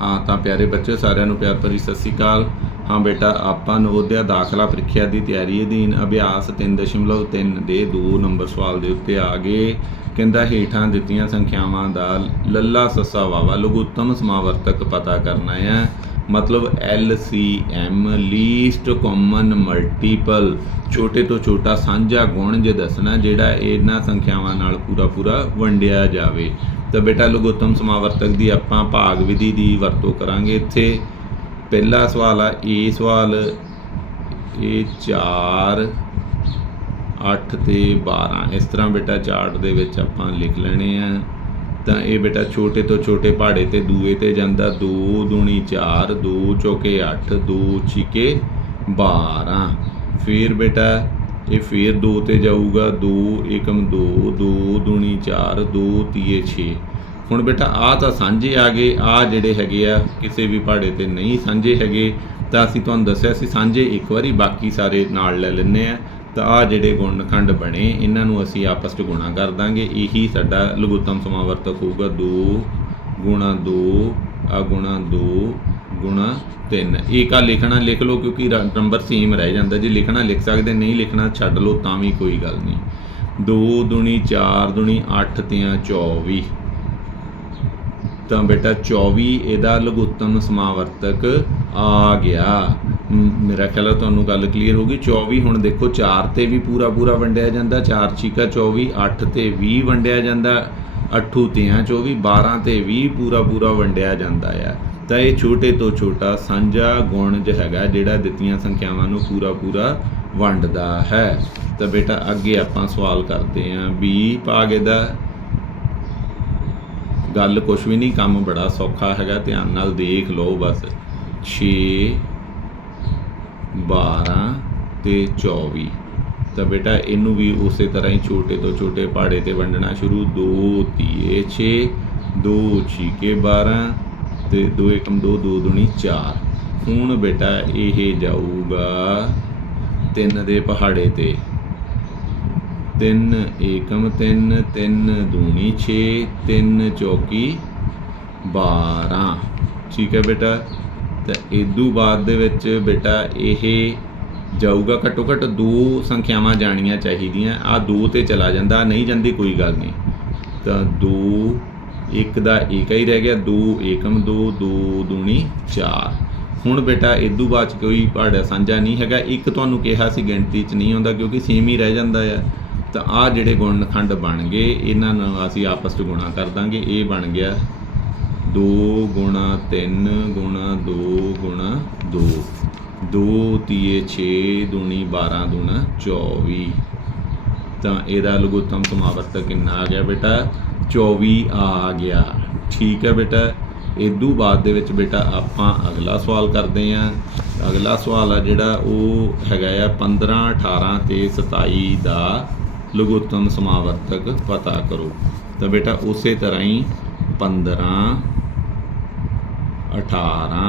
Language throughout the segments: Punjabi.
ਹਾਂ, ਤਾਂ ਪਿਆਰੇ ਬੱਚੇ ਸਾਰਿਆਂ ਨੂੰ ਪਿਆਰ ਭਰੀ ਸਤਿ ਸ੍ਰੀ ਅਕਾਲ। ਹਾਂ ਬੇਟਾ, ਆਪਾਂ ਨਵੋਦਿਆ ਦਾਖਲਾ ਪ੍ਰੀਖਿਆ ਦੀ ਤਿਆਰੀ ਅਧੀਨ ਅਭਿਆਸ 3.3 ਦੇ 2 ਨੰਬਰ ਸਵਾਲ ਦੇ ਉੱਤੇ ਆ ਗਏ। ਕਹਿੰਦਾ, ਹੇਠਾਂ ਦਿੱਤੀਆਂ ਸੰਖਿਆਵਾਂ ਦਾ ਲੱਲਾ ਸੱਸਾ ਵਾਵਾ ਲਘੁੱਤਮ ਸਮਾਵਰਤਕ ਪਤਾ ਕਰਨਾ ਹੈ। ਮਤਲਬ LCM ਲੀਸਟ ਕਾਮਨ ਮਲਟੀਪਲ ਛੋਟੇ ਤੋਂ ਛੋਟਾ ਸਾਂਝਾ ਗੁਣ ਜੇ ਦੱਸਣਾ, ਜਿਹੜਾ ਇਹਨਾਂ ਸੰਖਿਆਵਾਂ ਨਾਲ ਪੂਰਾ ਪੂਰਾ ਵੰਡਿਆ ਜਾਵੇ। ਤਾਂ ਬੇਟਾ ਲਘੁੱਤਮ ਸਮਾਵਰਤਕ ਦੀ ਆਪਾਂ ਭਾਗ ਵਿਧੀ ਦੀ ਵਰਤੋਂ ਕਰਾਂਗੇ ਇੱਥੇ। ਪਹਿਲਾ ਸਵਾਲ ਆ ਇਹ ਸਵਾਲ ਇਹ 4 8 ਤੇ 12 ਇਸ ਤਰ੍ਹਾਂ ਬੇਟਾ ਚਾਰਟ ਦੇ ਵਿੱਚ ਆਪਾਂ ਲਿਖ ਲੈਣੇ ਆ। ਤਾਂ ਇਹ ਬੇਟਾ ਛੋਟੇ ਤੋਂ ਛੋਟੇ ਪਹਾੜੇ ਤੇ ਦੂਏ ਤੇ ਜਾਂਦਾ। 2 ਦੂਣੀ 4 2 ਚੌਕੇ 8 2 ਛਿਕੇ 12 ਫਿਰ ਬੇਟਾ ਇਹ ਫਿਰ 2 ਤੇ ਜਾਊਗਾ। 2 ਏਕਮ 2 2 ਦੂਣੀ 4 2 ਤੀਏ 6 ਹੁਣ ਬੇਟਾ ਆ ਤਾਂ ਸਾਂਝੇ ਆ ਗਏ। ਆ ਜਿਹੜੇ ਹੈਗੇ ਆ, ਕਿਸੇ ਵੀ ਪਹਾੜੇ ਤੇ ਨਹੀਂ ਸਾਂਝੇ ਹੈਗੇ। ਤਾਂ ਅਸੀਂ ਤੁਹਾਨੂੰ ਦੱਸਿਆ ਸੀ ਸਾਂਝੇ ਇੱਕ ਵਾਰੀ ਬਾਕੀ ਸਾਰੇ ਨਾਲ ਲੈ ਲੈਂਦੇ ਆ। ਤਾਂ ਆ ਜਿਹੜੇ ਗੁਣਖੰਡ ਬਣੇ, ਇਹਨਾਂ ਨੂੰ ਅਸੀਂ ਆਪਸ ਵਿੱਚ ਗੁਣਾ ਕਰ ਦਾਂਗੇ। ਇਹੀ ਸਾਡਾ ਲਘੁੱਤਮ ਸਮਾਵਰਤਕ ਹੋਊਗਾ। 2 ਗੁਣਾ 2 ਆ ਗੁਣਾ 2 ਗੁਣਾ 3 ਇਹ ਕਾ ਲਿਖਣਾ ਲਿਖ ਲਓ ਕਿਉਂਕਿ ਰ- ਨੰਬਰ ਸੇਮ ਰਹਿ ਜਾਂਦਾ। ਜੇ ਲਿਖਣਾ ਲਿਖ ਸਕਦੇ, ਨਹੀਂ ਲਿਖਣਾ ਛੱਡ ਲਓ, ਤਾਂ ਵੀ ਕੋਈ ਗੱਲ ਨਹੀਂ। 2 ਦੁਣੀ 4 ਦੁਣੀ 8 ਤਿਆਂ 24 ਤਾਂ ਬੇਟਾ 24 ਇਹਦਾ ਲਘੁੱਤਮ ਸਮਾਵਰਤਕ ਆ ਗਿਆ। ਮੇਰਾ ਖਿਆਲ ਹੈ ਤੁਹਾਨੂੰ ਗੱਲ ਕਲੀਅਰ ਹੋ ਗਈ। 24 ਹੁਣ ਦੇਖੋ 4 ਤੇ ਵੀ ਪੂਰਾ ਪੂਰਾ ਵੰਡਿਆ ਜਾਂਦਾ 4 ਚੀਕਾ 24 8 ਤੇ 20 ਵੰਡਿਆ ਜਾਂਦਾ 8 ਤਿਆਂ 24 12 ਤੇ 20 ਪੂਰਾ ਪੂਰਾ ਵੰਡਿਆ ਜਾਂਦਾ ਆ। ਤਾਂ ਇਹ ਛੋਟੇ ਤੋਂ ਛੋਟਾ ਸਾਂਝਾ ਗੁਣ ਜ ਹੈਗਾ, ਜਿਹੜਾ ਦਿੱਤੀਆਂ ਸੰਖਿਆਵਾਂ ਨੂੰ ਪੂਰਾ ਪੂਰਾ ਵੰਡਦਾ ਹੈ। ਤਾਂ ਬੇਟਾ, ਅੱਗੇ ਆਪਾਂ ਸਵਾਲ ਕਰਦੇ ਆਂ 20 ਭਾਗ ਇਹਦਾ ਗੱਲ ਕੁਛ ਵੀ ਨਹੀਂ, ਕੰਮ ਬੜਾ ਸੌਖਾ ਹੈਗਾ, ਧਿਆਨ ਨਾਲ ਦੇਖ ਲਓ ਬਸ। 6 12 ਤੇ 24 ਤਾਂ ਬੇਟਾ ਇਹਨੂੰ ਵੀ ਉਸੇ ਤਰ੍ਹਾਂ ਹੀ ਛੋਟੇ ਤੋਂ ਛੋਟੇ ਪਹਾੜੇ ਤੇ ਵੰਡਣਾ ਸ਼ੁਰੂ। 2 ਤੀਏ 6 2 ਛੀਕੇ 12 ਤੇ 2 ਏਕਮ 2 2 ਦੁਣੀ 4 ਹੁਣ ਬੇਟਾ ਇਹ ਜਾਊਗਾ ਤਿੰਨ ਦੇ ਪਹਾੜੇ ਤੇ। 3 ਏਕਮ 3 3 ਦੂਣੀ 6 3 ਚੌਕੀ 12 ਠੀਕ ਹੈ ਬੇਟਾ? ਤਾਂ ਇਦੋਂ ਬਾਅਦ ਦੇ ਵਿੱਚ ਬੇਟਾ, ਇਹ ਜਾਊਗਾ ਘੱਟੋ ਘੱਟ ਦੋ ਸੰਖਿਆਵਾਂ ਜਾਣੀਆਂ ਚਾਹੀਦੀਆਂ। ਆ ਦੋ ਤੇ ਚਲਾ ਜਾਂਦਾ ਨਹੀਂ ਜਾਂਦੀ ਕੋਈ ਗੱਲ ਨਹੀਂ। ਤਾਂ ਦੋ, ਇੱਕ ਦਾ ਏਕਾ ਹੀ ਰਹਿ ਗਿਆ, ਦੋ ਏਕਮ 2 2 ਦੂਣੀ, ਚਾਰ। ਹੁਣ ਬੇਟਾ ਇਦੋਂ ਬਾਅਦ 'ਚ ਕੋਈ ਪਹਾੜਾ ਸਾਂਝਾ ਨਹੀਂ ਹੈਗਾ। ਇੱਕ ਤੁਹਾਨੂੰ ਕਿਹਾ ਸੀ, ਗਿਣਤੀ 'ਚ ਨਹੀਂ ਆਉਂਦਾ, ਕਿਉਂਕਿ ਸੇਮ ਹੀ ਰਹਿ ਜਾਂਦਾ ਆ। ਤਾਂ ਆ ਜਿਹੜੇ ਗੁਣਖੰਡ ਬਣ ਗਏ, ਇਹਨਾਂ ਨੂੰ ਅਸੀਂ ਆਪਸ 'ਚ ਗੁਣਾ ਕਰ ਦਾਂਗੇ। ਇਹ ਬਣ ਗਿਆ 2 ਗੁਣਾ 3 ਗੁਣਾ 2 ਗੁਣਾ 2 2 ਤੀਏ 6 ਦੂਣੀ 12 ਦੂਣਾ 24 ਤਾਂ ਇਹਦਾ ਲਘੁੱਤਮ ਸਮਾਵਰਤਕ ਕਿੰਨਾ ਆ ਗਿਆ ਬੇਟਾ? 24 ਆ ਗਿਆ। ਠੀਕ ਹੈ ਬੇਟਾ। ਇਦੋਂ ਬਾਅਦ ਦੇ ਵਿੱਚ ਬੇਟਾ ਆਪਾਂ ਅਗਲਾ ਸਵਾਲ ਕਰਦੇ ਆਂ ਅਗਲਾ ਸਵਾਲ ਆ ਜਿਹੜਾ ਉਹ ਹੈਗਾ ਆ 15 18 ਤੇ 27 ਦਾ ਲਘੁੱਤਮ ਸਮਾਵਰਤਕ ਪਤਾ ਕਰੋ। ਤਾਂ ਬੇਟਾ ਉਸੇ ਤਰ੍ਹਾਂ ਹੀ 15 18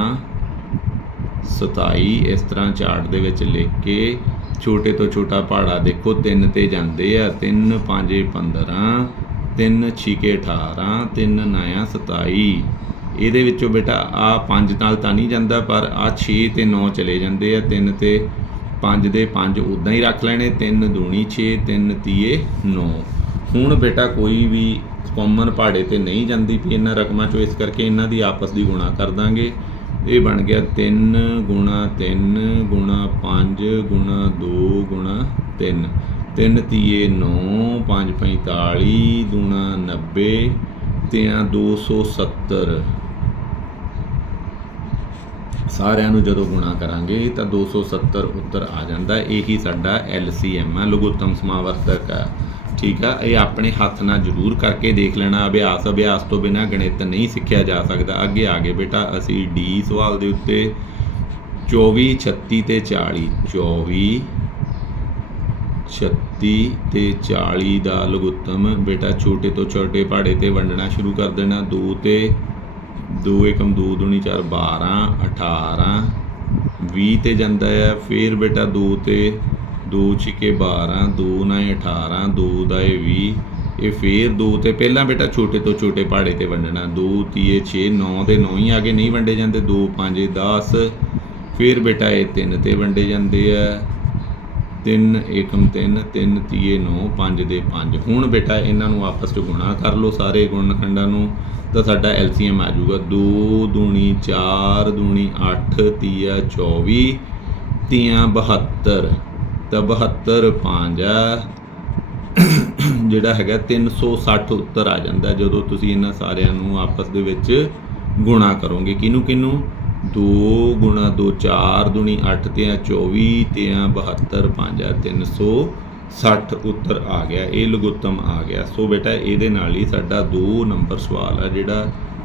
27 ਇਸ ਤਰ੍ਹਾਂ ਚਾਰਟ ਦੇ ਵਿੱਚ ਲਿਖ ਕੇ ਛੋਟੇ ਤੋਂ ਛੋਟਾ ਪਹਾੜਾ ਦੇਖੋ 3 ਤੇ ਜਾਂਦੇ ਆ 3 5 15 3 6 18 3 9 27 ਇਹਦੇ ਵਿੱਚੋਂ ਬੇਟਾ ਆ 5 ਨਾਲ ਤਾਂ ਨਹੀਂ ਜਾਂਦਾ, ਪਰ ਆ 6 ਤੇ 9 ਚਲੇ ਜਾਂਦੇ ਆ 3 ਤੇ 5 ਦੇ 5 ਉਦਾਂ ਹੀ ਰੱਖ ਲੈਣੇ 3 ਦੂਣੀ 6 3 ਤੀਏ 9 ਹੁਣ ਬੇਟਾ ਕੋਈ ਵੀ ਕਾਮਨ ਪਹਾੜੇ ਤੇ ਨਹੀਂ ਜਾਂਦੀ ਪਈ ਇਹਨਾਂ ਰਕਮਾਂ ਚੋਂ ਇਸ ਕਰਕੇ ਇਹਨਾਂ ਦੀ ਆਪਸ ਦੀ ਗੁਣਾ ਕਰ ਦਾਂਗੇ। ਇਹ ਬਣ ਗਿਆ 3 ਗੁਣਾ 3 ਗੁਣਾ 5 ਗੁਣਾ 2 ਗੁਣਾ 3 3 ਤੀਏ 9 5 45 ਦੂਣਾ 90 ਤਿਆਂ 270 ਸਾਰਿਆਂ ਨੂੰ ਜਦੋਂ ਗੁਣਾ ਕਰਾਂਗੇ ਤਾਂ 270 ਉੱਤਰ ਆ ਜਾਂਦਾ। ਇਹੀ ਸਾਡਾ LCM ਹੈ ਲਘੁੱਤਮ ਸਮਾਵਰਤਕ ਹੈ ਠੀਕ ਆ, ਇਹ ਆਪਣੇ ਹੱਥ ਨਾਲ ਜ਼ਰੂਰ ਕਰਕੇ ਦੇਖ ਲੈਣਾ, ਅਭਿਆਸ ਅਭਿਆਸ ਤੋਂ ਬਿਨਾ ਗਣਿਤ ਨਹੀਂ ਸਿੱਖਿਆ ਜਾ ਸਕਦਾ। ਅੱਗੇ ਆ ਗਏ ਬੇਟਾ, ਅਸੀਂ ਡੀ ਸਵਾਲ ਦੇ ਉੱਤੇ 24 36 ਤੇ 40 24 36 ਤੇ 40 ਦਾ ਲਘੁੱਤਮ। ਬੇਟਾ, ਛੋਟੇ ਤੋਂ ਛੋਟੇ ਪਹਾੜੇ ਤੇ ਵੰਡਣਾ ਸ਼ੁਰੂ ਕਰ ਦੇਣਾ। 2 ਤੇ 2 ਏਕਮ 2 ਦੁਣੀ 4 12 18 20 ਤੇ ਜਾਂਦਾ ਹੈ, ਫਿਰ ਬੇਟਾ 2 ਤੇ 2 ਛਿਕੇ 12 2 ਨਾ 18 2 ਦਾ ਇਹ 20 ਇਹ ਫੇਰ 2 ਤੇ ਪਹਿਲਾਂ ਬੇਟਾ ਛੋਟੇ ਤੋਂ ਛੋਟੇ ਪਹਾੜੇ ਤੇ ਵੰਡਣਾ। 2 ਤੀਏ 6 9 ਦੇ 9 ਹੀ ਆਗੇ ਨਹੀਂ ਵੰਡੇ ਜਾਂਦੇ। 2 5 10 ਫਿਰ ਬੇਟਾ ਇਹ 3 ਤੇ ਵੰਡੇ ਜਾਂਦੇ ਆ। 3 ਏਕਮ 3 3 ਤੀਏ 9 5 ਦੇ 5 ਹੁਣ ਬੇਟਾ ਇਹਨਾਂ ਨੂੰ ਆਪਸ ਵਿੱਚ ਗੁਣਾ ਕਰ ਲਓ ਸਾਰੇ ਗੁਣਨਖੰਡਾਂ ਨੂੰ, ਤਾਂ ਸਾਡਾ ਐਲਸੀਐਮ ਆ ਜਾਊਗਾ। 2 ਦੂਣੀ 4 ਦੂਣੀ 8 ਤੀਆ 24 ਤੀਆਂ 72 ਤਾਂ 72 5 ਜਿਹੜਾ ਹੈਗਾ 360 ਉੱਤਰ ਆ ਜਾਂਦਾ ਜਦੋਂ ਤੁਸੀਂ ਇਹਨਾਂ ਸਾਰਿਆਂ ਨੂੰ ਆਪਸ ਦੇ ਵਿੱਚ ਗੁਣਾ ਕਰੋਗੇ। ਕਿਹਨੂੰ ਕਿਹਨੂੰ? 2 ਗੁਣਾ 2 4 ਦੁਣੀ 8 ਤੇ 24 ਤੇ 72 5 360 ਉੱਤਰ ਆ ਗਿਆ। ਇਹ ਲਘੁੱਤਮ ਆ ਗਿਆ। ਸੋ ਬੇਟਾ, ਇਹਦੇ ਨਾਲ ਹੀ ਸਾਡਾ 2 ਨੰਬਰ ਸਵਾਲ ਆ ਜਿਹੜਾ